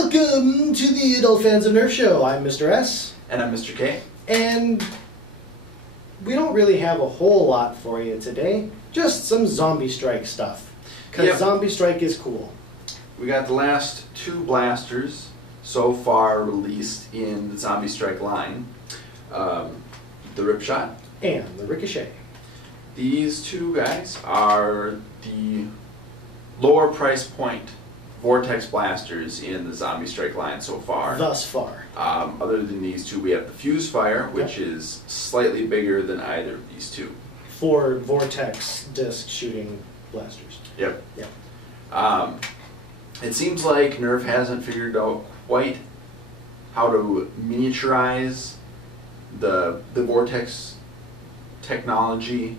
Welcome to the Adult Fans of Nerf Show. I'm Mr. S. And I'm Mr. K. And we don't really have a whole lot for you today. Just some Zombiestrike stuff. Because Zombiestrike is cool. We got the last two blasters so far released in the Zombiestrike line. The Ripshot. And the Ricochet. These two guys are the lower price point Vortex blasters in the Zombiestrike line so far. Thus far. Other than these two, we have the Fuse Fire, which is slightly bigger than either of these two. For Vortex disc shooting blasters. Yep. Yep. It seems like Nerf hasn't figured out quite how to miniaturize the Vortex technology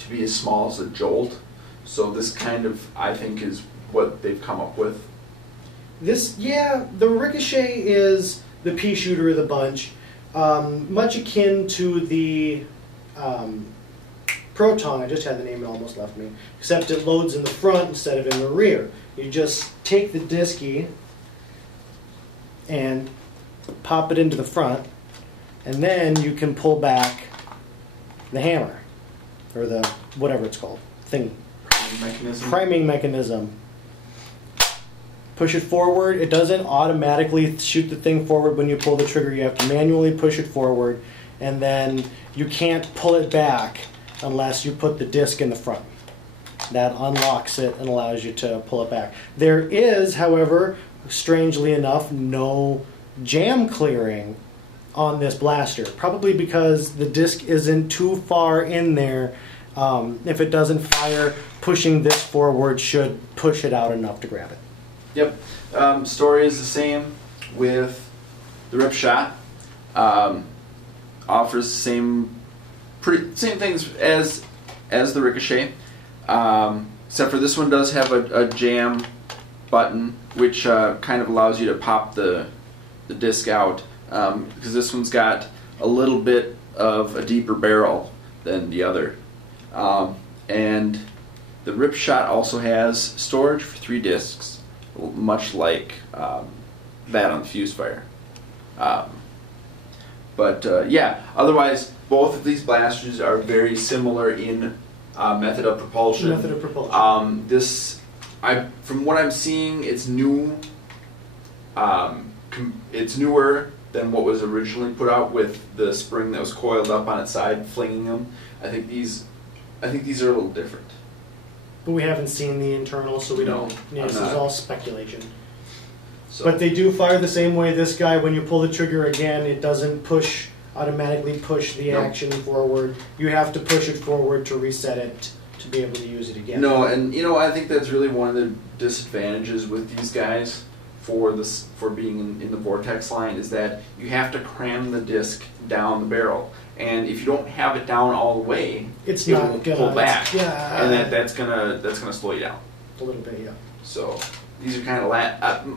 to be as small as a Jolt. So this kind of, I think, is what they've come up with. The Ricochet is the pea shooter of the bunch, much akin to the Proton. I just had the name, it almost left me, except it loads in the front instead of in the rear. You just take the disky and pop it into the front, and then you can pull back the hammer, or the whatever it's called, thingy. Priming mechanism. Push it forward. It doesn't automatically shoot the thing forward when you pull the trigger. You have to manually push it forward, and then you can't pull it back unless you put the disc in the front. That unlocks it and allows you to pull it back. There is, however, strangely enough, no jam clearing on this blaster, probably because the disc isn't too far in there. If it doesn't fire, pushing this forward should push it out enough to grab it. Yep. Story is the same with the Ripshot. Offers the same things as the Ricochet, except for this one does have a jam button, which kind of allows you to pop the disc out, because this one's got a little bit of a deeper barrel than the other. And the Ripshot also has storage for 3 discs, much like that on the Fuse Fire. Yeah, otherwise both of these blasters are very similar in method of propulsion. From what I'm seeing, it's new. It's newer than what was originally put out with the spring that was coiled up on its side, flinging them. I think these are a little different. But we haven't seen the internal, so we don't. Yeah, this is all speculation. So. But they do fire the same way. This guy, when you pull the trigger again, it doesn't automatically push the action forward. You have to push it forward to reset it to be able to use it again. No, and I think that's really one of the disadvantages with these guys for being in the Vortex line, is that you have to cram the disc down the barrel. And if you don't have it down all the way, it won't pull back, and that's gonna slow you down a little bit. Yeah. So these are kind of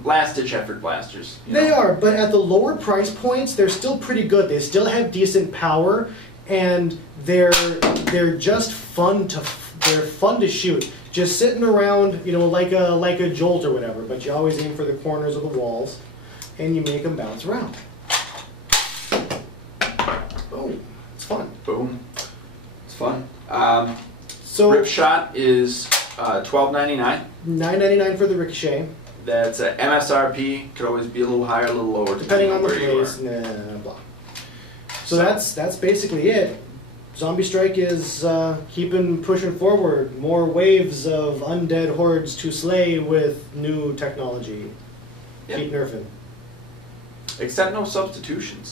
last-ditch effort blasters. They are, but at the lower price points, they're still pretty good. They still have decent power, and they're just fun to shoot. Just sitting around, like a Jolt or whatever. But you always aim for the corners of the walls, and you make them bounce around. Boom. It's fun. Boom. It's fun. So Ripshot is $12.99. $9.99 for the Ricochet. That's MSRP. Could always be a little higher, a little lower, depending on the place. Blah. So that's basically it. Zombiestrike is pushing forward. More waves of undead hordes to slay with new technology. Yep. Keep nerfing. Except no substitutions.